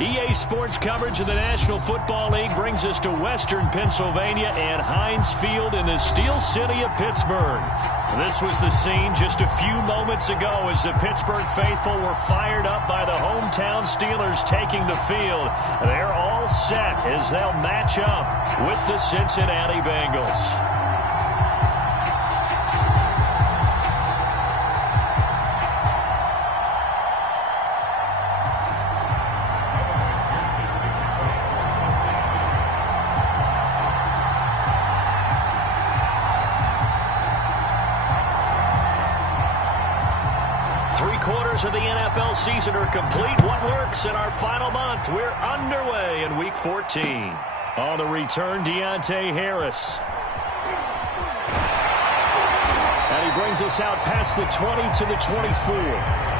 EA Sports coverage of the National Football League brings us to Western Pennsylvania and Heinz Field in the Steel City of Pittsburgh. This was the scene just a few moments ago as the Pittsburgh faithful were fired up by the hometown Steelers taking the field. They're all set as they'll match up with the Cincinnati Bengals. Of the NFL season are complete. What lurks in our final month? We're underway in Week 14. On the return, Deontay Harris. And he brings us out past the 20 to the 24.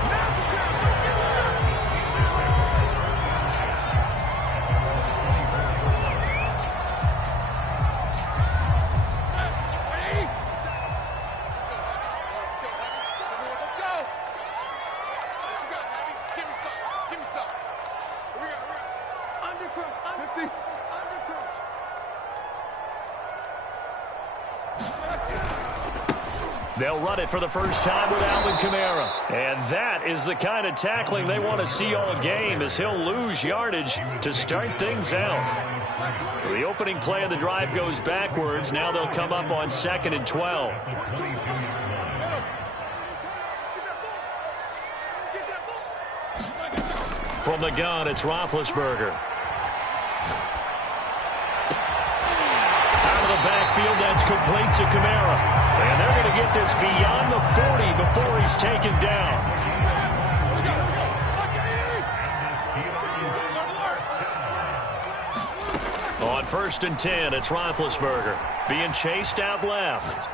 They'll run it for the first time with Alvin Kamara. And that is the kind of tackling they want to see all game, as he'll lose yardage to start things out. So the opening play of the drive goes backwards. Now they'll come up on 2nd and 12. From the gun, it's Roethlisberger. Out of the backfield, that's complete to Kamara. And they're going to get this beyond the 40 before he's taken down. On 1st and 10, it's Roethlisberger being chased out left.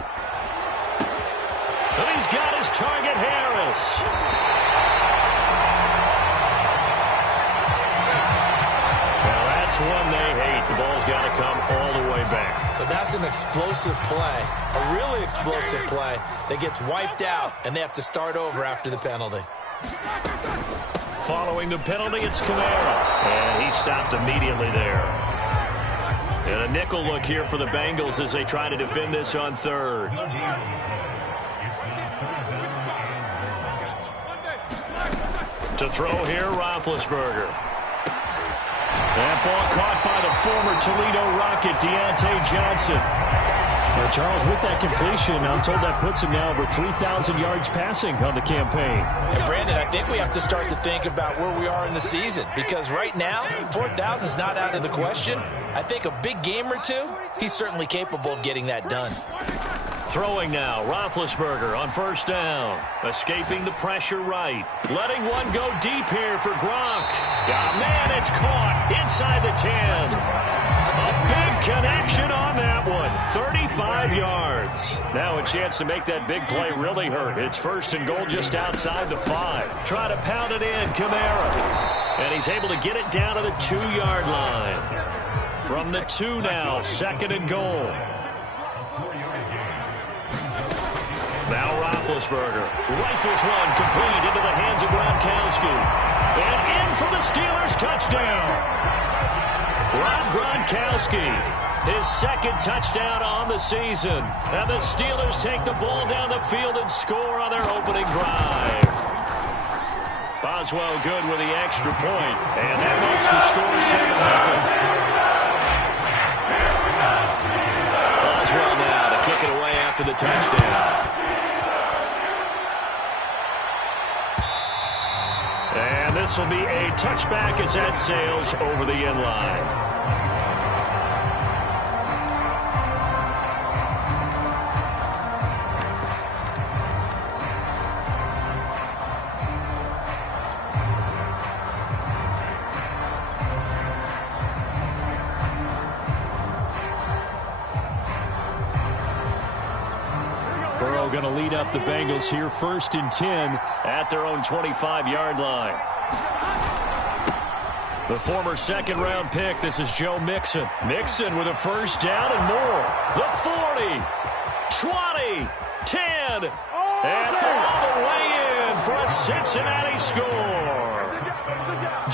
And he's got his target, Harris. One they hate. The ball's got to come all the way back. So that's an explosive play, a really explosive play that gets wiped out, and they have to start over after the penalty. Following the penalty, it's Kamara, and he stopped immediately there. And a nickel look here for the Bengals as they try to defend this on 3rd. To throw here, Roethlisberger. That ball caught by the former Toledo Rocket, Deontay Johnson. Well, Charles, with that completion, I'm told that puts him now over 3,000 yards passing on the campaign. And Brandon, I think we have to start to think about where we are in the season, because right now, 4,000 is not out of the question. I think a big game or two, he's certainly capable of getting that done. Throwing now, Roethlisberger on 1st down. Escaping the pressure right. Letting one go deep here for Gronk. Oh, man, it's caught inside the 10. A big connection on that one. 35 yards. Now a chance to make that big play really hurt. It's 1st and goal just outside the 5. Try to pound it in, Kamara. And he's able to get it down to the 2-yard line. From the 2 now, 2nd and goal. Now Roethlisberger rifles one complete into the hands of Gronkowski. And in for the Steelers touchdown. Rob Gronkowski, his 2nd touchdown on the season. And the Steelers take the ball down the field and score on their opening drive. Boswell good with the extra point. And that makes the score 7-0. Boswell now to kick it away after the touchdown. And this will be a touchback as that sails over the end line. Burrow going to lead up the Bengals here, 1st and 10 at their own 25-yard line. The former 2nd-round pick, this is Joe Mixon. Mixon with a 1st down and more. The 40, 20, 10, and all the way in for a Cincinnati score.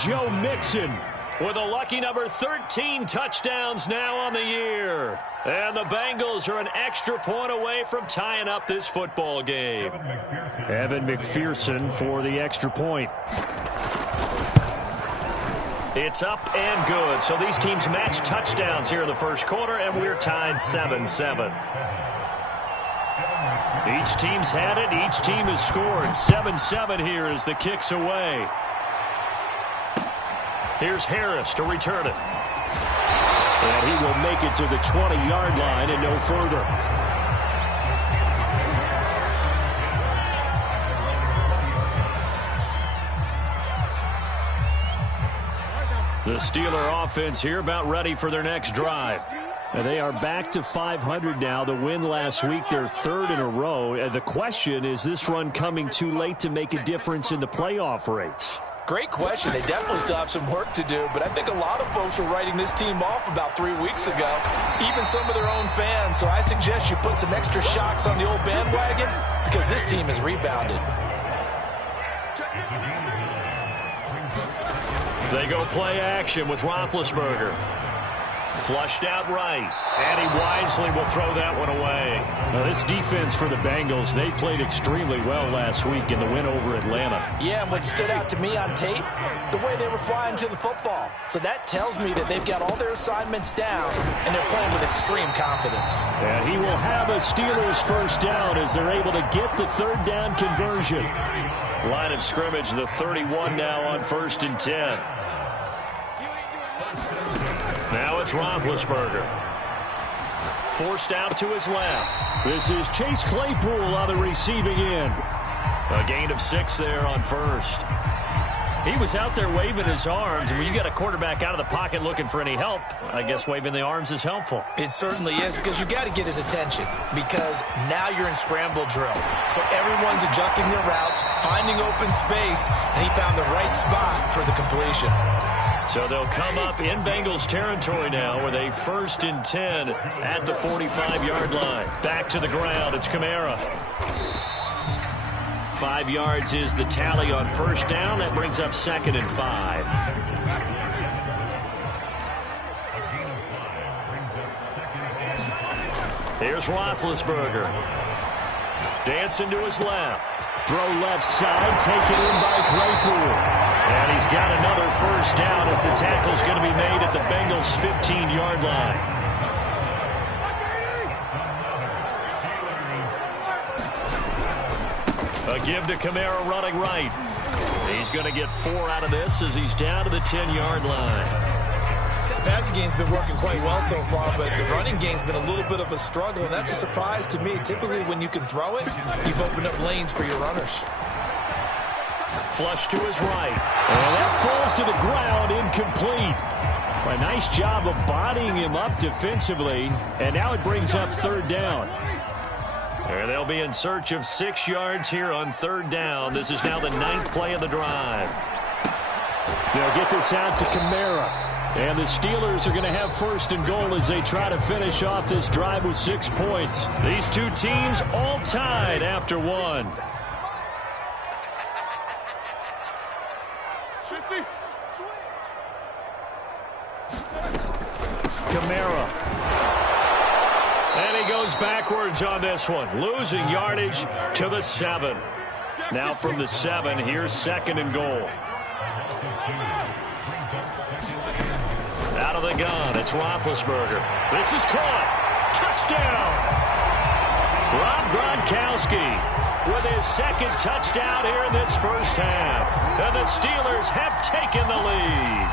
Joe Mixon with a lucky number 13 touchdowns now on the year. And the Bengals are an extra point away from tying up this football game. Evan McPherson for the extra point. It's up and good. So these teams match touchdowns here in the first quarter, and we're tied 7-7. Each team's had it. Each team has scored. 7-7 here as the kick's away. Here's Harris to return it. And he will make it to the 20-yard line and no further. The Steeler offense here about ready for their next drive. And they are back to 500 now. The win last week, their third in a row. The question is this run coming too late to make a difference in the playoff race? Great question. They definitely still have some work to do, but I think a lot of folks were writing this team off about 3 weeks ago, even some of their own fans. So I suggest you put some extra shocks on the old bandwagon because this team has rebounded. They go play action with Roethlisberger. Flushed out right, and he wisely will throw that one away. Now, this defense for the Bengals, they played extremely well last week in the win over Atlanta. Yeah, and what stood out to me on tape, the way they were flying to the football. So that tells me that they've got all their assignments down, and they're playing with extreme confidence. And he will have a Steelers first down as they're able to get the third down conversion. Line of scrimmage, the 31 now on 1st and 10. Now it's Roethlisberger. Forced out to his left. This is Chase Claypool on the receiving end. A gain of 6 there on 1st. He was out there waving his arms. When you got a quarterback out of the pocket looking for any help, I guess waving the arms is helpful. It certainly is, because you got to get his attention, because now you're in scramble drill. So everyone's adjusting their routes, finding open space, and he found the right spot for the completion. So they'll come up in Bengals territory now with a 1st and 10 at the 45-yard line. Back to the ground. It's Kamara. 5 yards is the tally on 1st down. That brings up 2nd and 5. Here's Roethlisberger. Dancing to his left. Throw left side, taken in by Claypool. And he's got another 1st down as the tackle's going to be made at the Bengals' 15-yard line. A give to Kamara running right. He's going to get 4 out of this as he's down to the 10-yard line. The passing game's been working quite well so far, but the running game's been a little bit of a struggle, and that's a surprise to me. Typically, when you can throw it, you've opened up lanes for your runners. Flush to his right. And that falls to the ground, incomplete. A nice job of bodying him up defensively, and now it brings up 3rd down. And they'll be in search of 6 yards here on 3rd down. This is now the 9th play of the drive. They'll get this out to Kamara. And the Steelers are going to have 1st and goal as they try to finish off this drive with 6 points. These two teams all tied after 1. Kamara. And he goes backwards on this one, losing yardage to the 7. Now from the 7, here's 2nd and goal. Out of the gun, it's Roethlisberger. This is caught. Touchdown! Rob Gronkowski with his 2nd touchdown here in this first half. And the Steelers have taken the lead.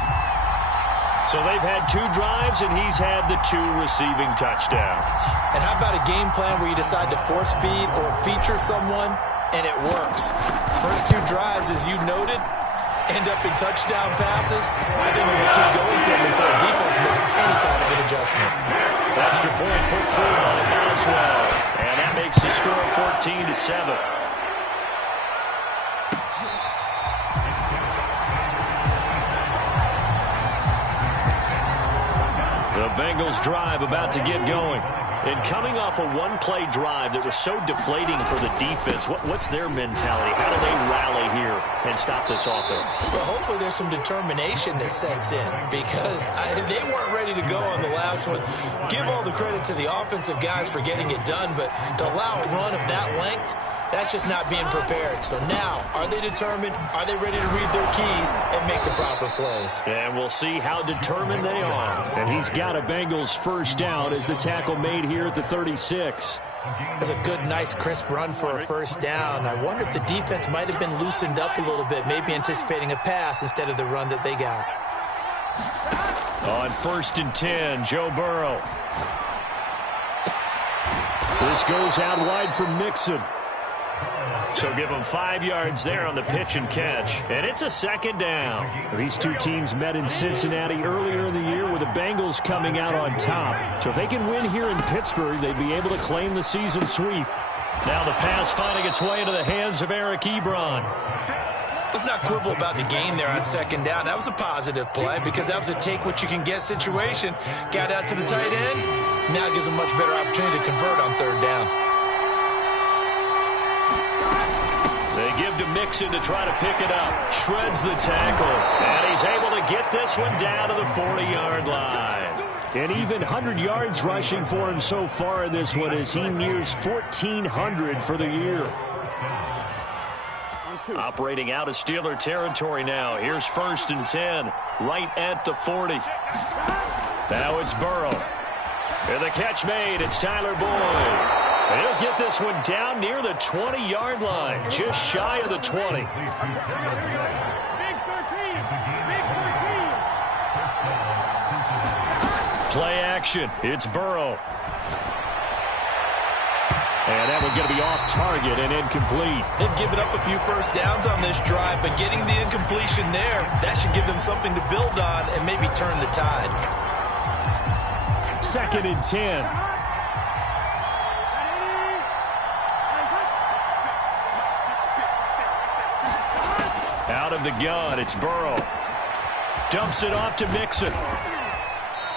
So they've had 2 drives, and he's had the 2 receiving touchdowns. And how about a game plan where you decide to force feed or feature someone, and it works? First 2 drives, as you noted, end up in touchdown passes. I think we're going to keep going to them until the defense makes any kind of an adjustment. Extra point put through by Boswell. And that makes the score 14-7. The Bengals drive about to get going. And coming off a one-play drive that was so deflating for the defense, what's their mentality? How do they rally here and stop this offense? Well, hopefully there's some determination that sets in because they weren't ready to go on the last one. Give all the credit to the offensive guys for getting it done, but to allow a run of that length, that's just not being prepared. So now, are they determined? Are they ready to read their keys and make the proper plays? And we'll see how determined they are. And he's got a Bengals first down as the tackle made here at the 36. That's a good, nice, crisp run for a first down. I wonder if the defense might have been loosened up a little bit, maybe anticipating a pass instead of the run that they got. On 1st and 10, Joe Burrow. This goes out wide for Mixon. So give them 5 yards there on the pitch and catch. And it's a second down. These two teams met in Cincinnati earlier in the year with the Bengals coming out on top. So if they can win here in Pittsburgh, they'd be able to claim the season sweep. Now the pass finding its way into the hands of Eric Ebron. Let's not quibble about the gain there on second down. That was a positive play because that was a take-what-you-can-get situation. Got out to the tight end. Now it gives them a much better opportunity to convert on third down. They give to Mixon to try to pick it up. Shreds the tackle. And he's able to get this one down to the 40-yard line. And even 100 yards rushing for him so far in this one as he nears 1,400 for the year. Operating out of Steeler territory now. Here's 1st and 10, right at the 40. Now it's Burrow. And the catch made. It's Tyler Boyd. He'll get this one down near the 20-yard line, just shy of the 20. Play action. It's Burrow. And that one's going to be off target and incomplete. They've given up a few first downs on this drive, but getting the incompletion there, that should give them something to build on and maybe turn the tide. 2nd and 10. Out of the gun, it's Burrow. Dumps it off to Mixon.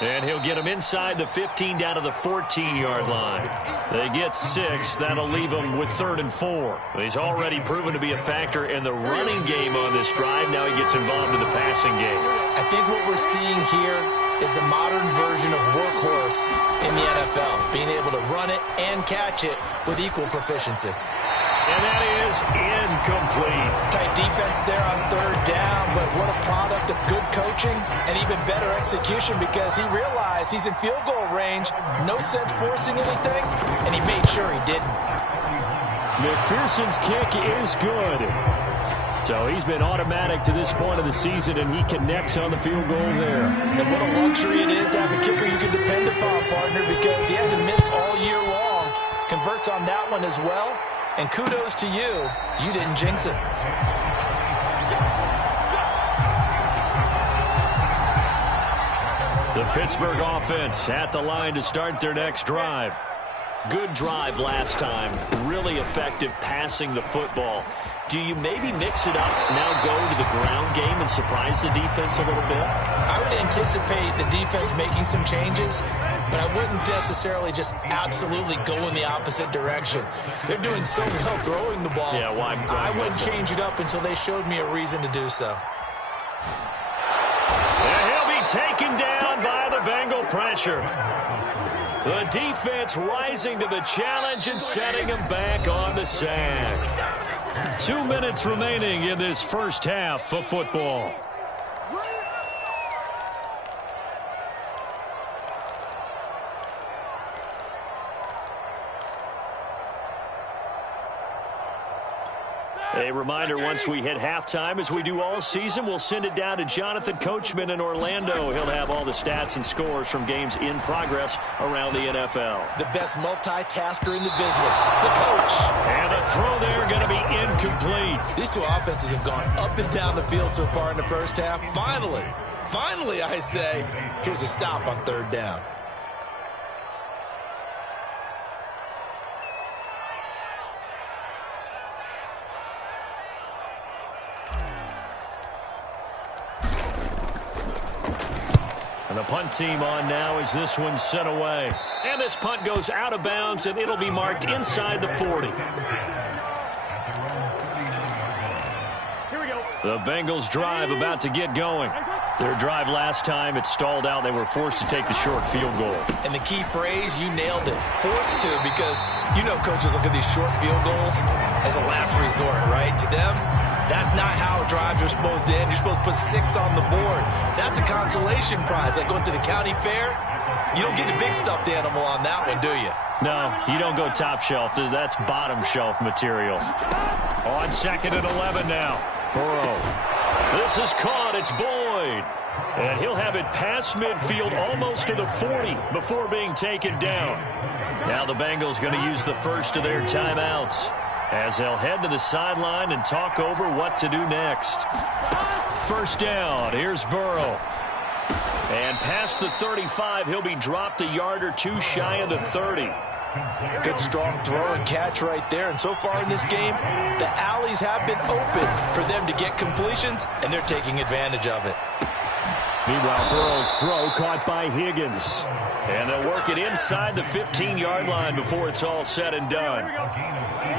And he'll get him inside the 15 down to the 14-yard line. They get 6. That'll leave him with 3rd and 4. He's already proven to be a factor in the running game on this drive. Now he gets involved in the passing game. I think what we're seeing here is the modern version of workhorse in the NFL, being able to run it and catch it with equal proficiency. And that is incomplete. Tight defense there on third down, but what a product of good coaching and even better execution because he realized he's in field goal range, no sense forcing anything, and he made sure he didn't. McPherson's kick is good. So he's been automatic to this point of the season, and he connects on the field goal there. And what a luxury it is to have a kicker you can depend upon, partner, because he hasn't missed all year long. Converts on that one as well. And kudos to you. You didn't jinx it. The Pittsburgh offense at the line to start their next drive. Good drive last time. Really effective passing the football. Do you maybe mix it up, now go to the ground game and surprise the defense a little bit? I would anticipate the defense making some changes, but I wouldn't necessarily just absolutely go in the opposite direction. They're doing so well throwing the ball. Yeah, why I wouldn't change it up until they showed me a reason to do so. And he'll be taken down by the Bengal pressure. The defense rising to the challenge and setting him back on the sack. 2 minutes remaining in this first half of football. A reminder, once we hit halftime, as we do all season, we'll send it down to Jonathan Coachman in Orlando. He'll have all the stats and scores from games in progress around the NFL. The best multitasker in the business, the coach. And the throw there going to be incomplete. These two offenses have gone up and down the field so far in the first half. Finally, I say, here's a stop on third down. And the punt team on now as this one's sent away. And this punt goes out of bounds, and it'll be marked inside the 40. The Bengals drive about to get going. Their drive last time, it stalled out. They were forced to take the short field goal. And the key phrase, you nailed it. Forced to, because you know coaches look at these short field goals as a last resort, right? To them, that's not how drives are supposed to end. You're supposed to put 6 on the board. That's a consolation prize. Like going to the county fair, you don't get the big stuffed animal on that one, do you? No, you don't go top shelf. That's bottom shelf material. On 2nd and 11 now. Burrow. This is caught. It's Boyd. And he'll have it past midfield almost to the 40 before being taken down. Now the Bengals going to use the first of their timeouts as they'll head to the sideline and talk over what to do next. First down. Here's Burrow. And past the 35, he'll be dropped a yard or two shy of the 30. Good strong throw and catch right there. And so far in this game, the alleys have been open for them to get completions, and they're taking advantage of it. Meanwhile, Burrow's throw caught by Higgins. And they'll work it inside the 15-yard line before it's all said and done.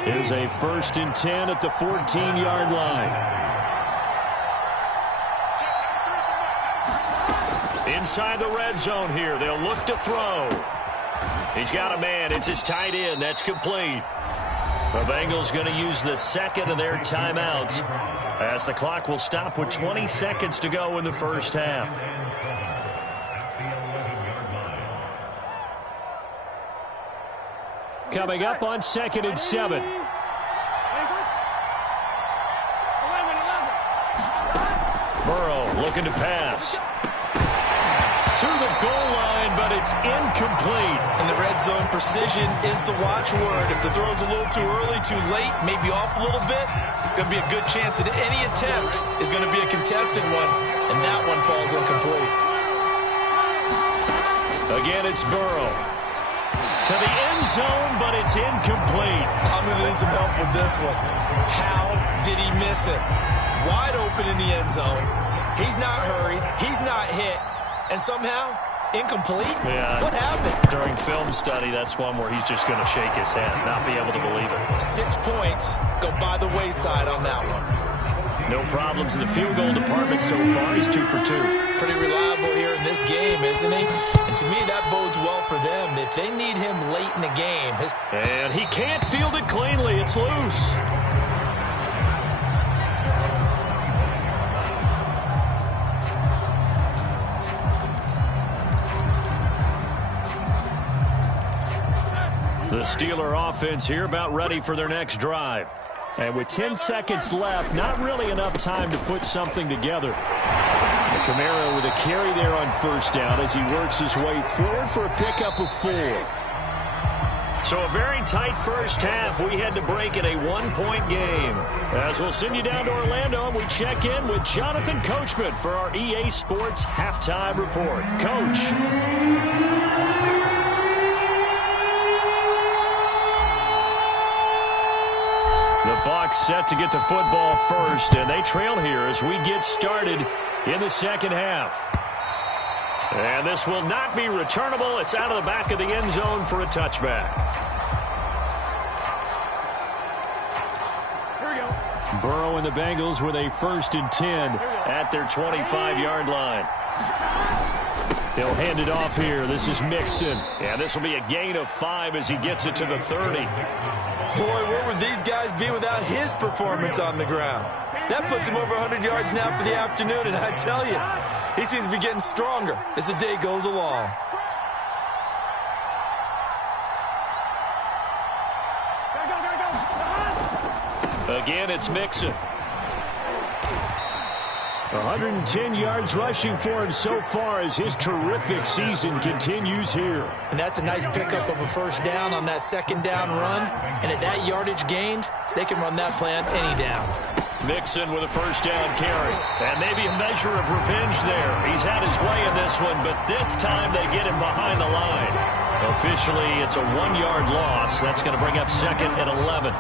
Here's a 1st and 10 at the 14-yard line. Inside the red zone here. They'll look to throw. He's got a man. It's his tight end. That's complete. The Bengals going to use the second of their timeouts as the clock will stop with 20 seconds to go in the first half. Coming up on 2nd and 7. Burrow looking to pass. To the goal line, but it's incomplete. And the red zone precision is the watchword. If the throw's a little too early, too late, maybe off a little bit, going to be a good chance that any attempt is going to be a contested one, and that one falls incomplete. Again, it's Burrow. To the end zone, but it's incomplete. I'm going to need some help with this one. How did he miss it? Wide open in the end zone. He's not hurried. He's not hit. And somehow, incomplete? Yeah. What happened? During film study, that's one where he's just going to shake his head, not be able to believe it. 6 points go by the wayside on that one. No problems in the field goal department so far. He's 2 for 2. Pretty reliable here in this game, isn't he? And to me, that bodes well for them. If they need him late in the game. And he can't field it cleanly. It's loose. The Steeler offense here about ready for their next drive. And with 10 seconds left, not really enough time to put something together. Kamara with a carry there on first down as he works his way forward for a pickup of 4. So a very tight first half. We had to break it a 1-point game. As we'll send you down to Orlando, and we check in with Jonathan Coachman for our EA Sports Halftime Report. Coach. The Bucs set to get the football first, and they trail here as we get started in the second half. And this will not be returnable. It's out of the back of the end zone for a touchback. Burrow and the Bengals with a 1st and 10 at their 25-yard line. He'll hand it off here. This is Mixon. And this will be a gain of 5 as he gets it to the 30. Boy, where would these guys be without his performance on the ground? That puts him over 100 yards now for the afternoon, and I tell you, he seems to be getting stronger as the day goes along. Again, it's Mixon. 110 yards rushing for him so far as his terrific season continues here. And that's a nice pickup of a first down on that second down run. And at that yardage gained, they can run that plan any down. Mixon with a first down carry. And maybe a measure of revenge there. He's had his way in this one, but this time they get him behind the line. Officially, it's a 1-yard loss. That's going to bring up 2nd and 11.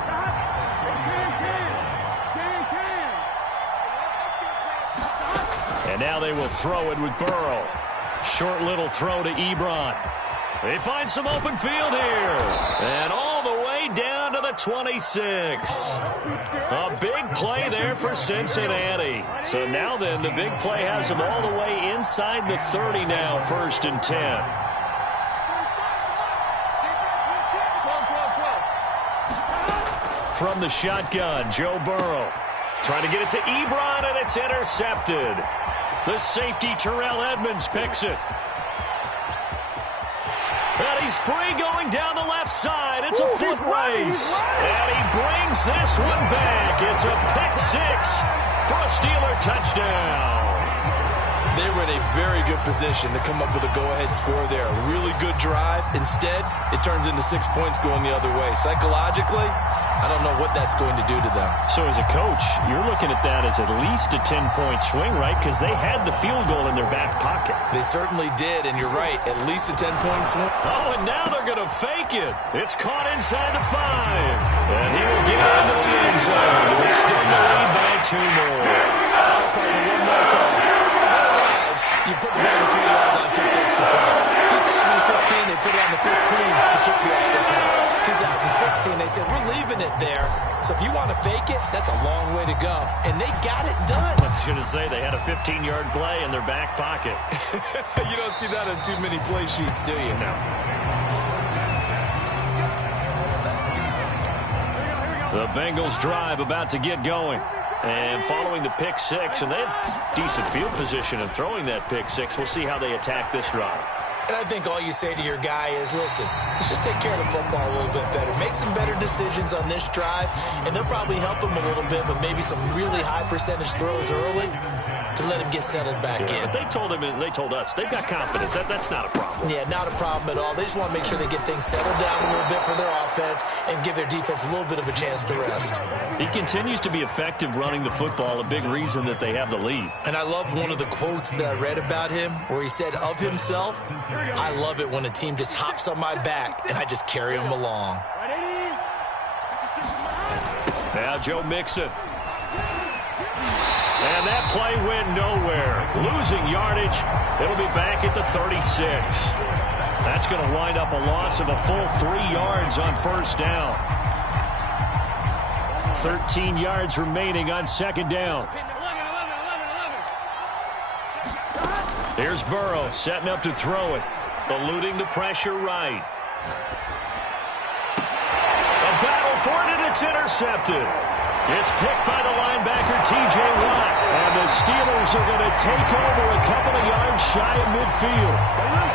And now they will throw it with Burrow. short little throw to Ebron. They find some open field here. And all the way down to the 26. A big play there for Cincinnati. So now then, the big play has them all the way inside the 30 now, 1st and 10. From the shotgun, Joe Burrow. Trying to get it to Ebron, and it's intercepted. The safety, Terrell Edmonds, picks it. And he's free going down the left side. It's a foot race. And he brings this one back. It's a pick 6 for a Steeler touchdown. They were in a very good position to come up with a go-ahead score there. A really good drive. Instead, it turns into 6 points going the other way. Psychologically, I don't know what that's going to do to them. So as a coach, you're looking at that as at least a 10-point swing, right? Because they had the field goal in their back pocket. They certainly did, and you're right, at least a 10-point swing. Oh, and now they're going to fake it. It's caught inside the 5. And he will get into the end zone to extend the lead by 2 more. One more time. You put the ball on the 3-yard line, kick the extra point. 2015, they put it on the 15 to kick the extra point. 2016, they said, we're leaving it there. So if you want to fake it, that's a long way to go. And they got it done. I was going to say they had a 15-yard play in their back pocket. You don't see that on too many play sheets, do you? No. The Bengals drive about to get going. And following the pick 6, and they have decent field position in throwing that pick 6. We'll see how they attack this drive. And I think all you say to your guy is, listen, let's just take care of the football a little bit better. Make some better decisions on this drive, and they'll probably help him a little bit with maybe some really high percentage throws early to let him get settled back in. But they told him, and they told us, they've got confidence. That's not a problem. Yeah, not a problem at all. They just want to make sure they get things settled down a little bit for their offense and give their defense a little bit of a chance to rest. He continues to be effective running the football, a big reason that they have the lead. And I love one of the quotes that I read about him where he said of himself, I love it when a team just hops on my back and I just carry them along. Now Joe Mixon. And that play went nowhere. Losing yardage. It'll be back at the 36. That's going to wind up a loss of a full 3 yards on 1st down. 13 yards remaining on 2nd down. Here's Burrow setting up to throw it. Eluding the pressure right. A battle for it, and it's intercepted. It's picked by the linebacker, T.J. Watt. And the Steelers are going to take over a couple of yards shy of midfield.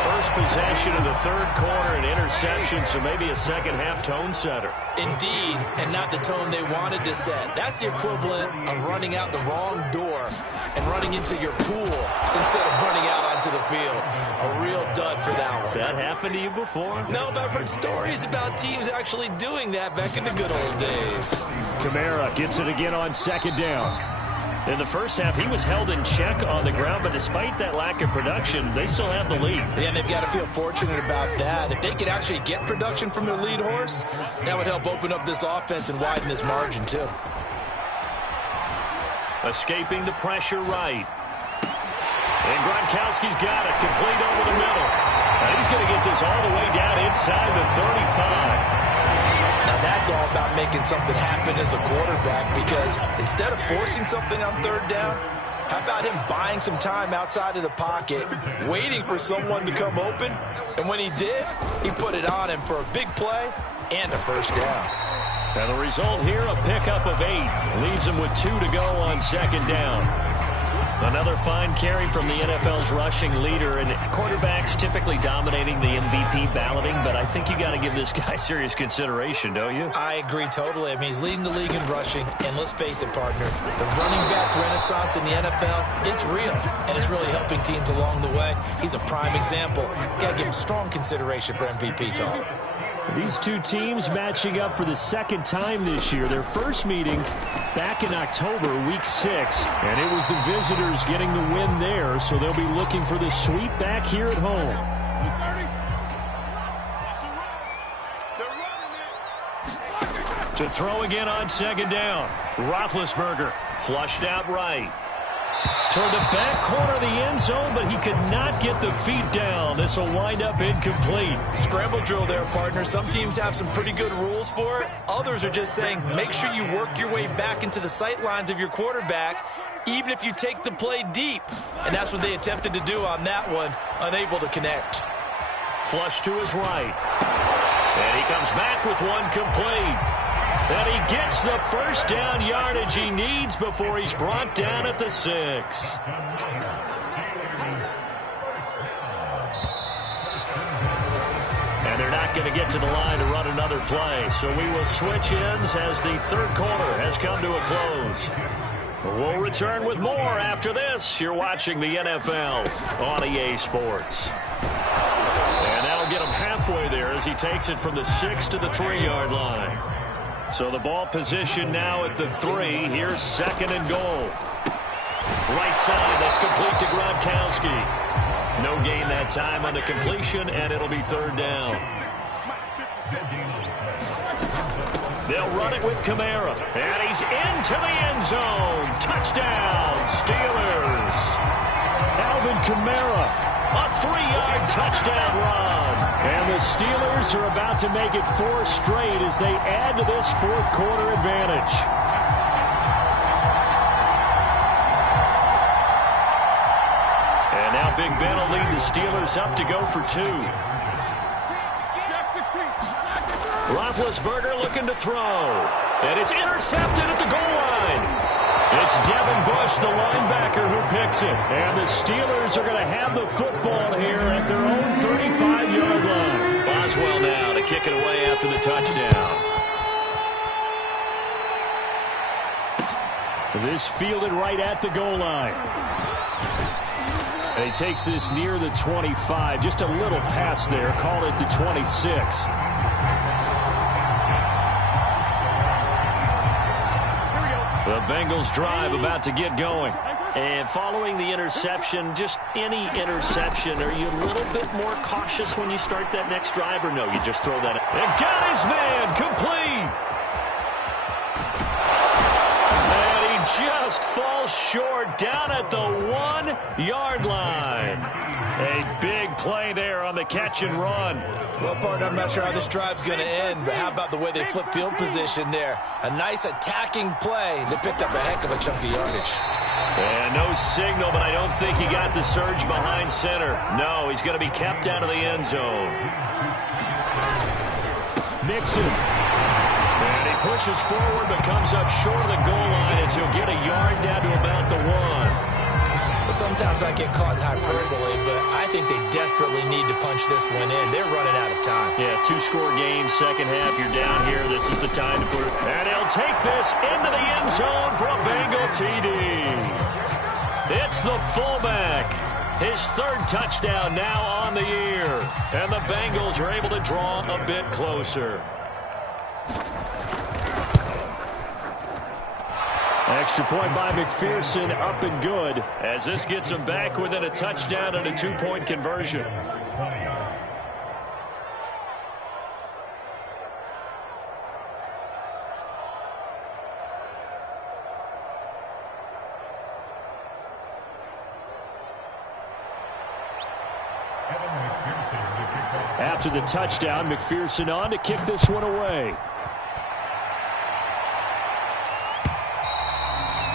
First possession of the 3rd quarter, an interception, so maybe a second-half tone setter. Indeed, and not the tone they wanted to set. That's the equivalent of running out the wrong door and running into your pool instead of running out onto the field. A real dud for that one. Has that happened to you before? No, but I've heard stories about teams actually doing that back in the good old days. Kamara gets it again on 2nd down. In the first half, he was held in check on the ground, but despite that lack of production, they still have the lead. Yeah, and they've got to feel fortunate about that. If they could actually get production from their lead horse, that would help open up this offense and widen this margin, too. Escaping the pressure right. And Gronkowski's got it, complete over the middle. And he's going to get this all the way down inside the 35. Now that's all about making something happen as a quarterback, because instead of forcing something on 3rd down, how about him buying some time outside of the pocket, waiting for someone to come open, and when he did, he put it on him for a big play and a 1st down. And the result here, a pickup of 8. Leaves him with 2 to go on 2nd down. Another fine carry from the NFL's rushing leader, and quarterbacks typically dominating the MVP balloting, but I think you got to give this guy serious consideration, don't you? I agree totally. I mean, he's leading the league in rushing, and let's face it, partner, the running back renaissance in the NFL, it's real, and it's really helping teams along the way. He's a prime example. Got to give him strong consideration for MVP talk. These two teams matching up for the 2nd time this year. Their first meeting back in October, week 6. And it was the visitors getting the win there, so they'll be looking for the sweep back here at home. To throw again on 2nd down. Roethlisberger flushed out right. Toward the back corner of the end zone, but he could not get the feet down. This will wind up incomplete. Scramble drill there, partner. Some teams have some pretty good rules for it. Others are just saying make sure you work your way back into the sight lines of your quarterback, even if you take the play deep. And that's what they attempted to do on that one, unable to connect. Flush to his right. And he comes back with one complete. And he gets the first down yardage he needs before he's brought down at the 6. And they're not going to get to the line to run another play. So we will switch ends as the third quarter has come to a close. We'll return with more after this. You're watching the NFL on EA Sports. And that'll get him halfway there as he takes it from the 6 to the 3-yard line. So the ball position now at the 3. Here's second and goal. Right side, that's complete to Gronkowski. No gain that time on the completion, and it'll be third down. They'll run it with Kamara, and he's into the end zone. Touchdown, Steelers. Alvin Kamara, a 3-yard touchdown run. and the Steelers are about to make it 4 straight as they add to this fourth quarter advantage. And now Big Ben will lead the Steelers up to go for 2. Roethlisberger looking to throw. And it's intercepted at the goal line. It's Devin Bush, the linebacker, who picks it. And the Steelers are going to have the football here at their own 35-yard line. Boswell now to kick it away after the touchdown. This fielded right at the goal line. And he takes this near the 25. Just a little pass there. Call it the 26. The Bengals drive about to get going. And following the interception, just any interception, are you a little bit more cautious when you start that next drive, or no, you just throw that in? And got his man complete. And he just falls short down at the 1-yard line. A big play there on the catch and run. Well, partner, I'm not sure how this drive's going to end, but how about the way they flip field position there? A nice attacking play. They picked up a heck of a chunk of yardage. And no signal, but I don't think he got the surge behind center. No, he's going to be kept out of the end zone. Mixon. And he pushes forward, but comes up short of the goal line as he'll get a yard down to about the 1. Sometimes I get caught in hyperbole, but I think they desperately need to punch this one in. They're running out of time. Yeah, 2-score game, second half, you're down here. This is the time to put it. And he'll take this into the end zone for a Bengal TD. It's the fullback. His third touchdown now on the year. And the Bengals are able to draw a bit closer. Extra point by McPherson, up and good. As this gets him back within a touchdown and a 2-point conversion. After the touchdown, McPherson on to kick this one away.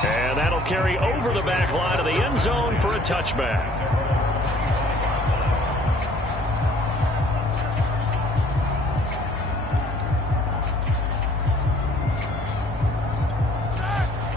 And that'll carry over the back line of the end zone for a touchback.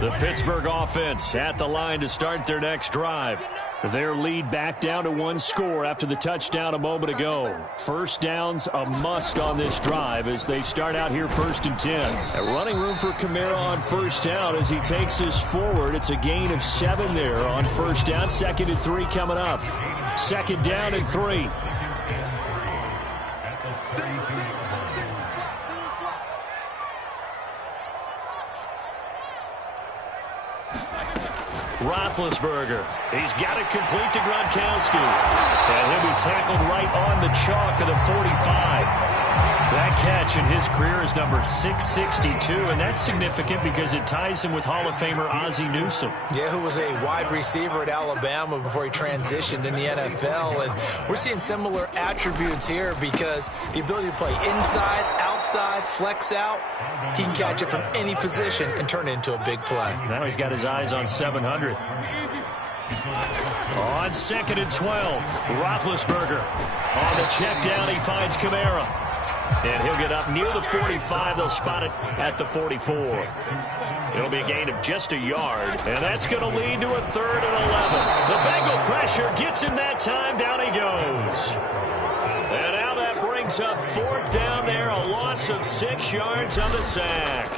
The Pittsburgh offense at the line to start their next drive. Their lead back down to 1 score after the touchdown a moment ago. First down's a must on this drive as they start out here 1st and 10. A running room for Kamara on first down as he takes this forward. It's a gain of 7 there on first down. 2nd and 3 coming up. 2nd down and 3. Roethlisberger He's got it complete to Gronkowski. And he'll be tackled right on the chalk of the 45. That catch in his career is number 662, and that's significant because it ties him with Hall of Famer Ozzie Newsome. Yeah, who was a wide receiver at Alabama before he transitioned in the NFL. And we're seeing similar attributes here because the ability to play inside, outside, flex out, he can catch it from any position and turn it into a big play. Now he's got his eyes on 700. On 2nd and 12, Roethlisberger. On the check down, he finds Kamara. And he'll get up near the 45. They'll spot it at the 44. It'll be a gain of just a yard. And that's going to lead to a 3rd and 11. The Bengal pressure gets him that time. Down he goes. And now that brings up 4th down there. A loss of 6 yards on the sack.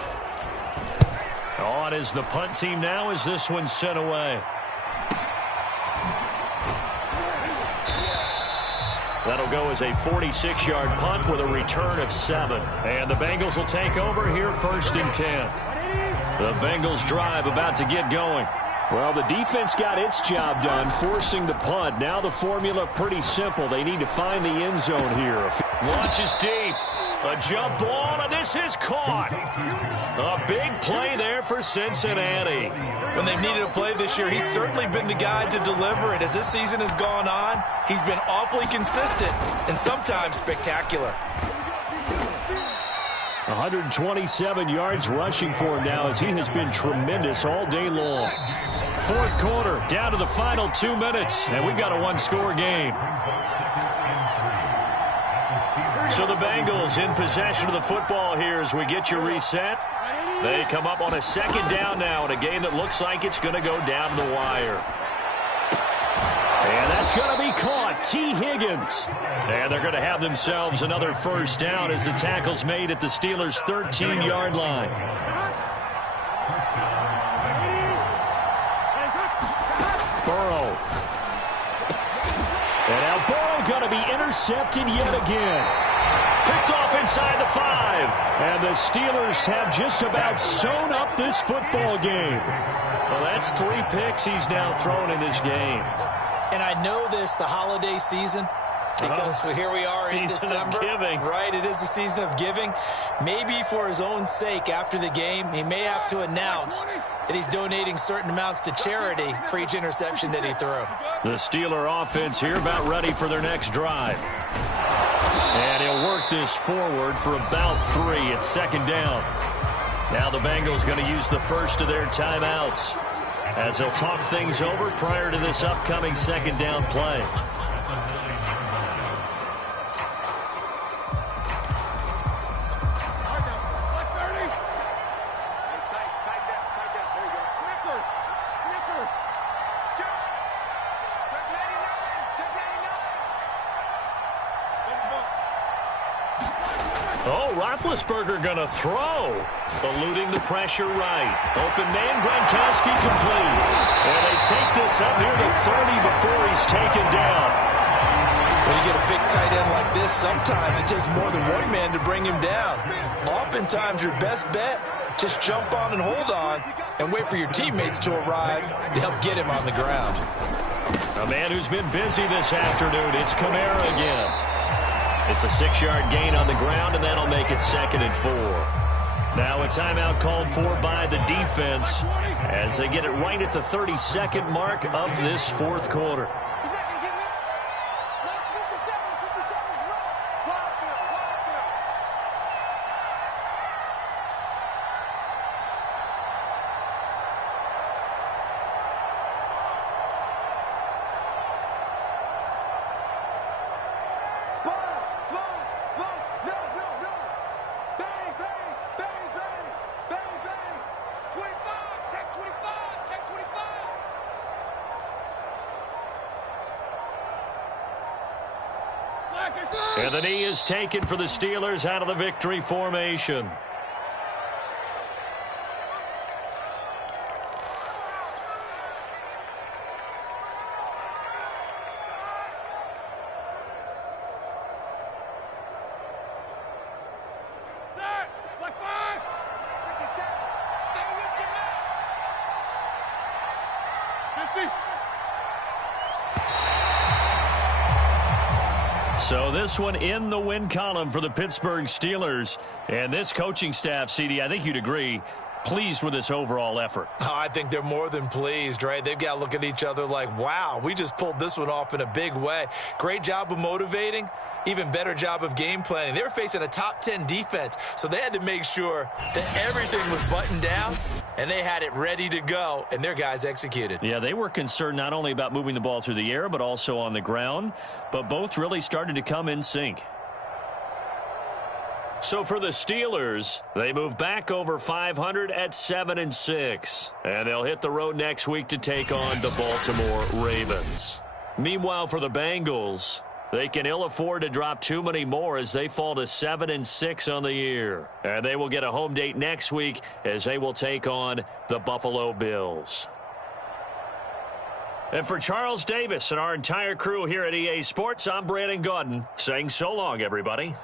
On is the punt team now as this one's sent away. That'll go as a 46-yard punt with a return of 7. And the Bengals will take over here 1st and 10. The Bengals drive about to get going. Well, the defense got its job done, forcing the punt. Now the formula pretty simple. They need to find the end zone here. Launches deep. A jump ball, and this is caught. A big play there for Cincinnati. When they've needed a play this year, he's certainly been the guy to deliver it. As this season has gone on, he's been awfully consistent and sometimes spectacular. 127 yards rushing for him now as he has been tremendous all day long. 4th quarter, down to the final 2 minutes, and we've got a 1-score game. So the Bengals in possession of the football here as we get you reset. They come up on a 2nd down now in a game that looks like it's going to go down the wire. And that's going to be caught. T. Higgins. And they're going to have themselves another 1st down as the tackle's made at the Steelers' 13-yard line. Burrow. And now Burrow going to be intercepted yet again. Picked off inside the 5. And the Steelers have just about sewn up this football game. Well, that's 3 picks he's now thrown in this game. And I know this, the holiday season, because here we are in December. Season of giving. Right, it is the season of giving. Maybe for his own sake after the game, he may have to announce that he's donating certain amounts to charity for each interception that he threw. The Steeler offense here about ready for their next drive. And he'll work this forward for about 3 at 2nd down. Now the Bengals going to use the first of their timeouts as they'll talk things over prior to this upcoming 2nd down play. Roethlisberger going to throw. Eluding the pressure right. Open man, Gronkowski complete. And they take this up near the 30 before he's taken down. When you get a big tight end like this, sometimes it takes more than one man to bring him down. Oftentimes your best bet, just jump on and hold on and wait for your teammates to arrive to help get him on the ground. A man who's been busy this afternoon, it's Kamara again. It's a 6-yard gain on the ground, and that'll make it 2nd and 4. Now a timeout called for by the defense as they get it right at the 32nd mark of this 4th quarter. And the knee is taken for the Steelers out of the victory formation. So this one in the win column for the Pittsburgh Steelers. And this coaching staff, CD, I think you'd agree, pleased with this overall effort. Oh, I think they're more than pleased, right? They've got to look at each other like, wow, we just pulled this one off in a big way. Great job of motivating. Even better job of game planning. They were facing a top 10 defense, so they had to make sure that everything was buttoned down, and they had it ready to go, and their guys executed. Yeah, they were concerned not only about moving the ball through the air, but also on the ground, but both really started to come in sync. So for the Steelers, they move back over 500 at 7-6, and they'll hit the road next week to take on the Baltimore Ravens. Meanwhile, for the Bengals, they can ill afford to drop too many more as they fall to 7-6 on the year. And they will get a home date next week as they will take on the Buffalo Bills. And for Charles Davis and our entire crew here at EA Sports, I'm Brandon Gaudin saying so long, everybody.